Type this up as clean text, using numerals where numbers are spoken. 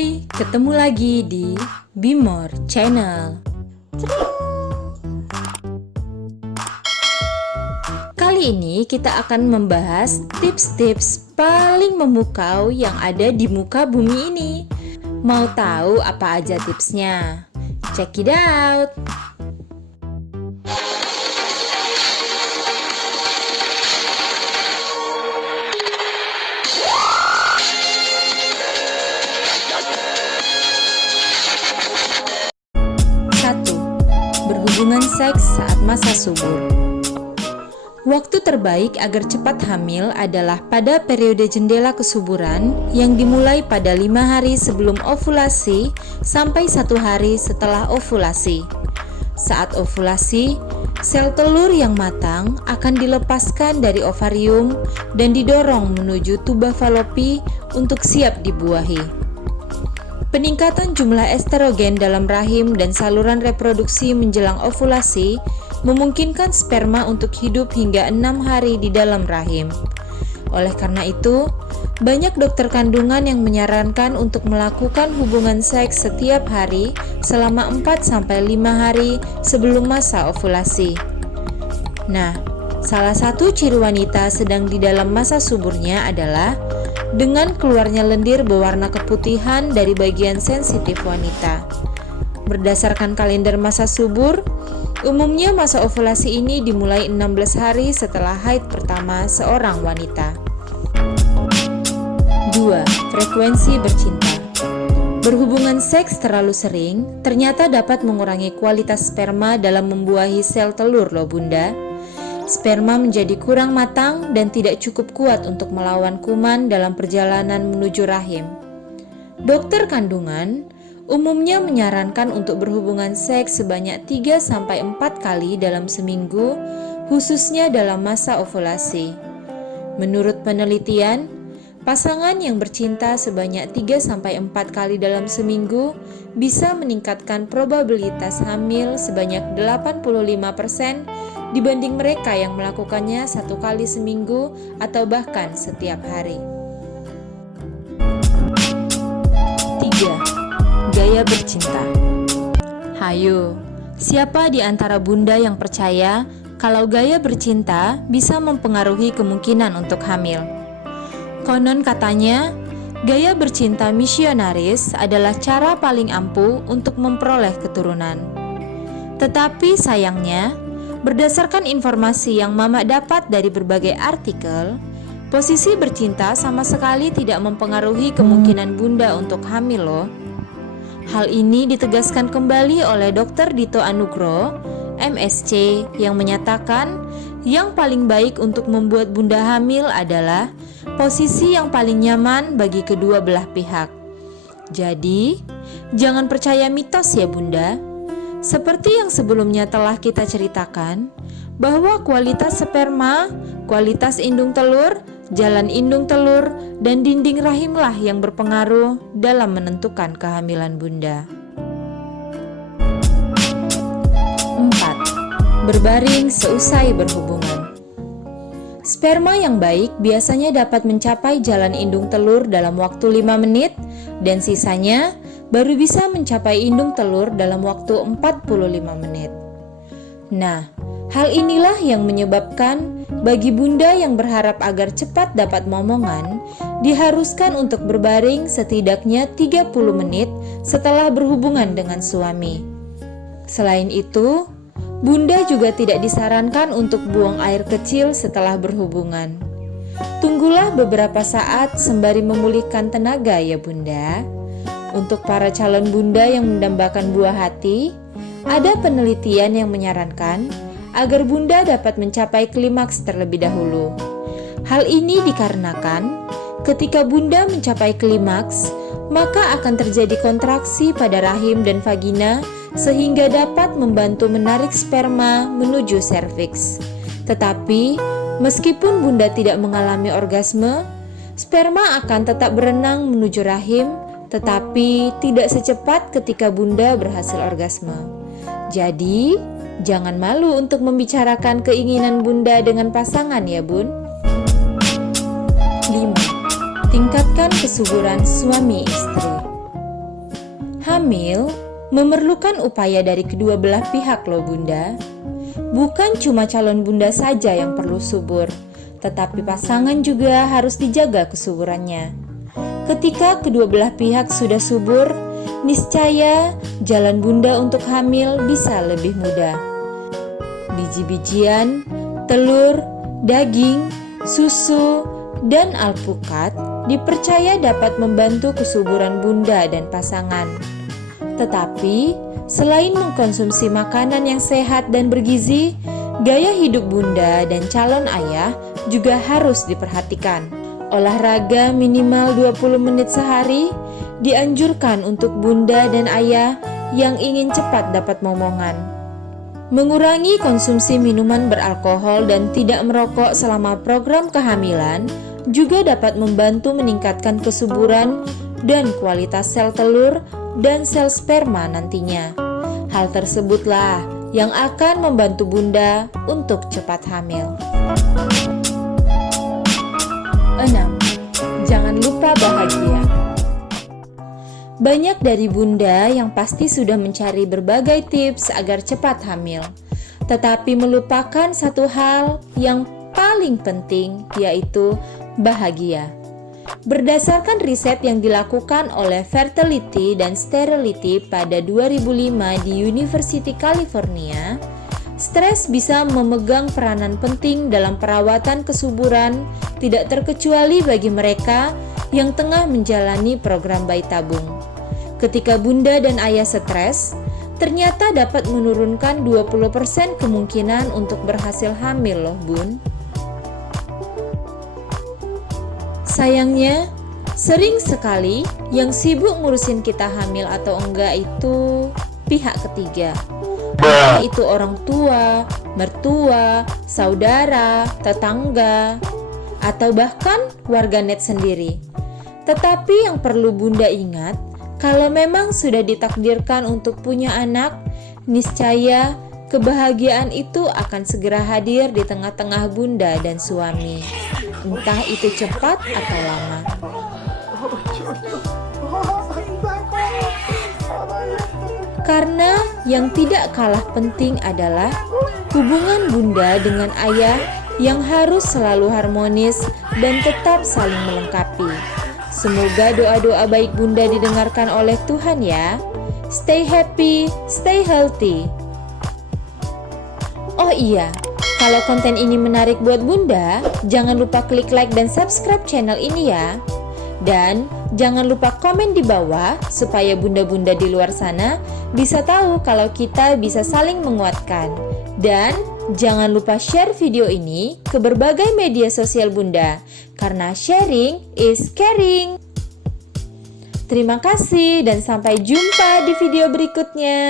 Hai, ketemu lagi di Bimor Channel. Kali ini kita akan membahas tips-tips paling memukau yang ada di muka bumi ini. Mau tahu apa aja tipsnya? Check it out! Berhubungan seks saat masa subur. Waktu terbaik agar cepat hamil adalah pada periode jendela kesuburan yang dimulai pada 5 hari sebelum ovulasi sampai 1 hari setelah ovulasi. Saat ovulasi, sel telur yang matang akan dilepaskan dari ovarium dan didorong menuju tuba falopi untuk siap dibuahi. Peningkatan jumlah estrogen dalam rahim dan saluran reproduksi menjelang ovulasi memungkinkan sperma untuk hidup hingga 6 hari di dalam rahim. Oleh karena itu, banyak dokter kandungan yang menyarankan untuk melakukan hubungan seks setiap hari selama 4-5 hari sebelum masa ovulasi. Nah, salah satu ciri wanita sedang di dalam masa suburnya adalah dengan keluarnya lendir berwarna keputihan dari bagian sensitif wanita. Berdasarkan kalender masa subur, umumnya masa ovulasi ini dimulai 16 hari setelah haid pertama seorang wanita. 2. Frekuensi bercinta. Berhubungan seks terlalu sering ternyata dapat mengurangi kualitas sperma dalam membuahi sel telur loh bunda. Sperma menjadi kurang matang dan tidak cukup kuat untuk melawan kuman dalam perjalanan menuju rahim. Dokter kandungan umumnya menyarankan untuk berhubungan seks sebanyak 3-4 kali dalam seminggu, khususnya dalam masa ovulasi. Menurut penelitian, pasangan yang bercinta sebanyak 3-4 kali dalam seminggu bisa meningkatkan probabilitas hamil sebanyak 85% dibanding mereka yang melakukannya 1 kali seminggu atau bahkan setiap hari. 3. Gaya bercinta. Hayo, siapa di antara bunda yang percaya kalau gaya bercinta bisa mempengaruhi kemungkinan untuk hamil? Konon katanya, gaya bercinta misionaris adalah cara paling ampuh untuk memperoleh keturunan. Tetapi sayangnya, berdasarkan informasi yang Mama dapat dari berbagai artikel, posisi bercinta sama sekali tidak mempengaruhi kemungkinan bunda untuk hamil loh. Hal ini ditegaskan kembali oleh Dr. Dito Anugro, MSc, yang menyatakan yang paling baik untuk membuat bunda hamil adalah posisi yang paling nyaman bagi kedua belah pihak. Jadi, jangan percaya mitos ya bunda. Seperti yang sebelumnya telah kita ceritakan, bahwa kualitas sperma, kualitas indung telur, jalan indung telur, dan dinding rahimlah yang berpengaruh dalam menentukan kehamilan bunda. 4. Berbaring seusai berhubungan. Sperma yang baik biasanya dapat mencapai jalan indung telur dalam waktu 5 menit dan sisanya baru bisa mencapai indung telur dalam waktu 45 menit. Nah, hal inilah yang menyebabkan bagi bunda yang berharap agar cepat dapat momongan, diharuskan untuk berbaring setidaknya 30 menit setelah berhubungan dengan suami. Selain itu, bunda juga tidak disarankan untuk buang air kecil setelah berhubungan. Tunggulah beberapa saat sembari memulihkan tenaga ya bunda. Untuk para calon bunda yang mendambakan buah hati, ada penelitian yang menyarankan agar bunda dapat mencapai klimaks terlebih dahulu. Hal ini dikarenakan ketika bunda mencapai klimaks, maka akan terjadi kontraksi pada rahim dan vagina sehingga dapat membantu menarik sperma menuju serviks. Tetapi, meskipun bunda tidak mengalami orgasme, sperma akan tetap berenang menuju rahim, tetapi tidak secepat ketika bunda berhasil orgasme. Jadi, jangan malu untuk membicarakan keinginan bunda dengan pasangan ya bun. 5. Tingkatkan kesuburan suami istri. Hamil memerlukan upaya dari kedua belah pihak loh bunda. Bukan cuma calon bunda saja yang perlu subur, tetapi pasangan juga harus dijaga kesuburannya. Ketika kedua belah pihak sudah subur, niscaya jalan bunda untuk hamil bisa lebih mudah. Biji-bijian, telur, daging, susu, dan alpukat dipercaya dapat membantu kesuburan bunda dan pasangan. Tetapi, selain mengkonsumsi makanan yang sehat dan bergizi, gaya hidup bunda dan calon ayah juga harus diperhatikan. Olahraga minimal 20 menit sehari dianjurkan untuk bunda dan ayah yang ingin cepat dapat momongan. Mengurangi konsumsi minuman beralkohol dan tidak merokok selama program kehamilan juga dapat membantu meningkatkan kesuburan dan kualitas sel telur dan sel sperma nantinya. Hal tersebutlah yang akan membantu bunda untuk cepat hamil. 6. Jangan lupa bahagia. Banyak dari bunda yang pasti sudah mencari berbagai tips agar cepat hamil, tetapi melupakan satu hal yang paling penting, yaitu bahagia. Berdasarkan riset yang dilakukan oleh Fertility dan Sterility pada 2005 di University California, stres bisa memegang peranan penting dalam perawatan kesuburan, tidak terkecuali bagi mereka yang tengah menjalani program bayi tabung. Ketika bunda dan ayah stres, ternyata dapat menurunkan 20% kemungkinan untuk berhasil hamil loh bun. Sayangnya, sering sekali yang sibuk ngurusin kita hamil atau enggak itu pihak ketiga. Entah itu orang tua, mertua, saudara, tetangga, atau bahkan warganet sendiri. Tetapi yang perlu bunda ingat, kalau memang sudah ditakdirkan untuk punya anak, niscaya kebahagiaan itu akan segera hadir di tengah-tengah bunda dan suami. Entah itu cepat atau lama. Karena yang tidak kalah penting adalah hubungan bunda dengan ayah yang harus selalu harmonis dan tetap saling melengkapi. Semoga doa-doa baik bunda didengarkan oleh Tuhan ya. Stay happy, stay healthy. Oh iya, kalau konten ini menarik buat bunda, jangan lupa klik like dan subscribe channel ini ya. Dan jangan lupa komen di bawah supaya bunda-bunda di luar sana bisa tahu kalau kita bisa saling menguatkan. Dan jangan lupa share video ini ke berbagai media sosial bunda, karena sharing is caring. Terima kasih dan sampai jumpa di video berikutnya.